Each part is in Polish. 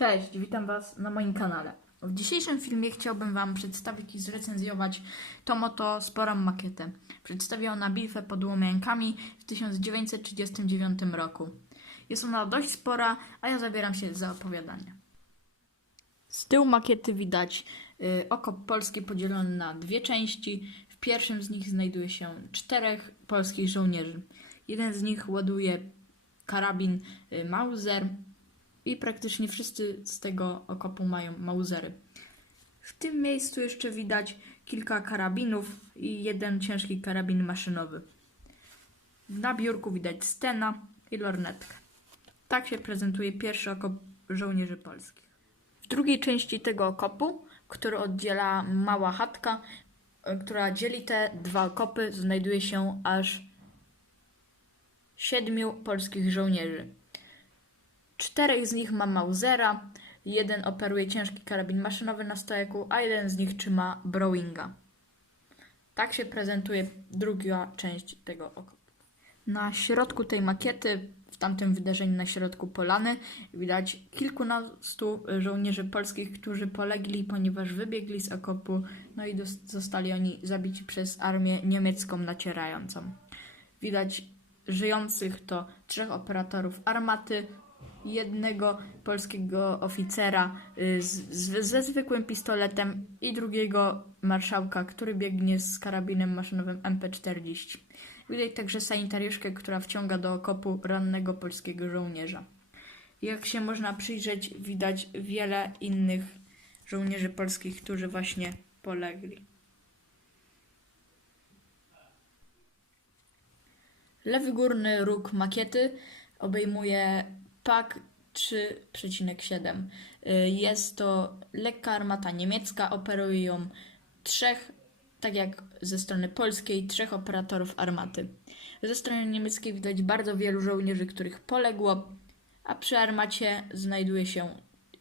Cześć, witam Was na moim kanale. W dzisiejszym filmie chciałbym Wam przedstawić i zrecenzjować tą oto sporą makietę. Przedstawię ona bitwę pod Łomiankami w 1939 roku. Jest ona dość spora, a ja zabieram się za opowiadanie. Z tyłu makiety widać y, okop polski podzielony na dwie części. W pierwszym z nich znajduje się czterech polskich żołnierzy. Jeden z nich ładuje karabin y, Mauser i praktycznie wszyscy z tego okopu mają Mausery. W tym miejscu jeszcze widać kilka karabinów i jeden ciężki karabin maszynowy. Na biurku widać Stena i lornetkę. Tak się prezentuje pierwszy okop żołnierzy polskich. W drugiej części tego okopu, który oddziela mała chatka, y, która dzieli te dwa okopy, znajduje się aż siedmiu polskich żołnierzy. Czterech z nich ma Mausera, jeden operuje ciężki karabin maszynowy na stojaku, a jeden z nich trzyma Browinga. Tak się prezentuje druga część tego okopu. Na środku tej makiety, w tamtym wydarzeniu na środku polany, widać kilkunastu żołnierzy polskich, którzy polegli, ponieważ wybiegli z okopu, no i zostali oni zabici przez armię niemiecką nacierającą. Widać żyjących to trzech operatorów armaty, jednego polskiego oficera y, z, z, ze zwykłym pistoletem i drugiego marszałka, który biegnie z karabinem maszynowym MP40. Widać także sanitariuszkę, która wciąga do okopu rannego polskiego żołnierza. Jak się można przyjrzeć, widać wiele innych żołnierzy polskich, którzy właśnie polegli. Lewy górny róg makiety obejmuje PAK 3,7. Y, Jest to lekka armata niemiecka, operuje ją trzech, tak jak ze strony polskiej, trzech operatorów armaty. Ze strony niemieckiej widać bardzo wielu żołnierzy, których poległo, a przy armacie znajduje się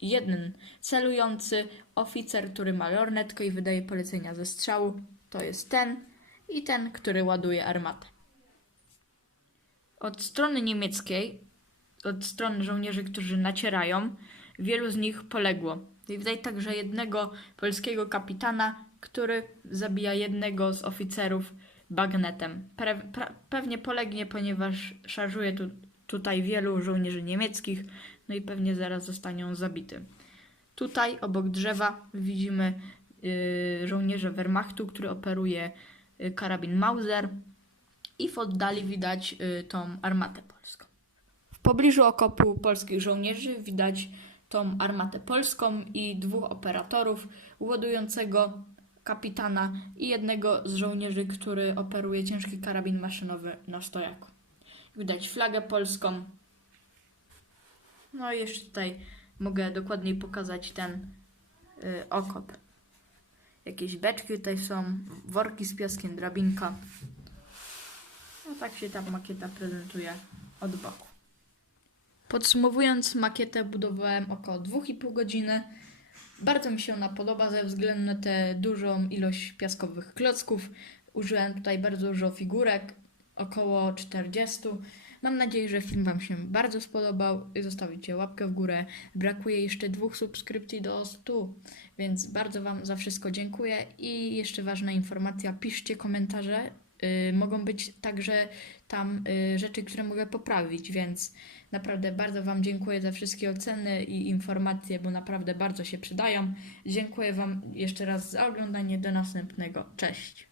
jeden celujący oficer, który ma lornetkę i wydaje polecenia ze strzału. To jest ten i ten, który ładuje armatę. Od strony niemieckiej, od strony żołnierzy, którzy nacierają, wielu z nich poległo. Widać także jednego polskiego kapitana, który zabija jednego z oficerów bagnetem. Pre, pra, pewnie polegnie, ponieważ szarżuje tu, tutaj wielu żołnierzy niemieckich, no i pewnie zaraz zostanie on zabity. Tutaj, obok drzewa, widzimy yy, żołnierza Wehrmachtu, który operuje yy, karabin Mauser, i w oddali widać y, tą armatę polską. W pobliżu okopu polskich żołnierzy widać tą armatę polską i dwóch operatorów, ładującego kapitana i jednego z żołnierzy, który operuje ciężki karabin maszynowy na stojaku. Widać flagę polską. No i jeszcze tutaj mogę dokładniej pokazać ten y, okop. Jakieś beczki tutaj są, worki z piaskiem, drabinka. No tak się ta makieta prezentuje od boku. Podsumowując, makietę budowałem około 2,5 godziny. Bardzo mi się ona podoba ze względu na tę dużą ilość piaskowych klocków. Użyłem tutaj bardzo dużo figurek, około 40. Mam nadzieję, że film Wam się bardzo spodobał. Zostawicie łapkę w górę. Brakuje jeszcze dwóch subskrypcji do 100, więc bardzo Wam za wszystko dziękuję. I jeszcze ważna informacja: piszcie komentarze. Y, mogą być także tam y, rzeczy, które mogę poprawić, więc naprawdę bardzo Wam dziękuję za wszystkie oceny i informacje, bo naprawdę bardzo się przydają. Dziękuję Wam jeszcze raz za oglądanie. Do następnego. Cześć.